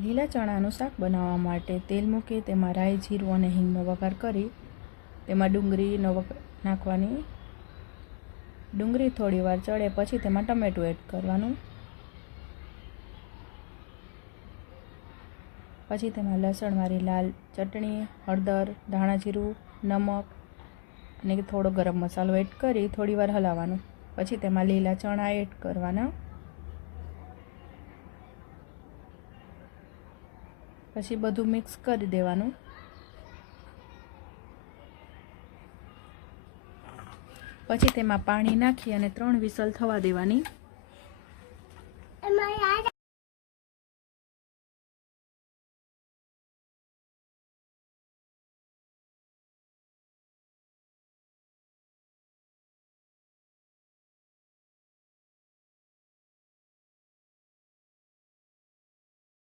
લીલા ચણાનું શાક બનાવવા માટે તેલ મૂકી તેમાં રાઈ, જીરું અને હિંગનો વઘાર કરી તેમાં ડુંગળીનો નાખવાની. ડુંગળી થોડી વાર ચડે પછી તેમાં ટમેટું એડ કરવાનું. પછી તેમાં લસણવાળી લાલ ચટણી, હળદર, ધાણા જીરું, નમક અને થોડો ગરમ મસાલો એડ કરી થોડી વાર હલાવવાનું. પછી તેમાં લીલા ચણા એડ કરવાના. પછી બધું મિક્સ કરી દેવાનું. પછી તેમાં પાણી નાખી અને 3 વિસલ થવા દેવાની.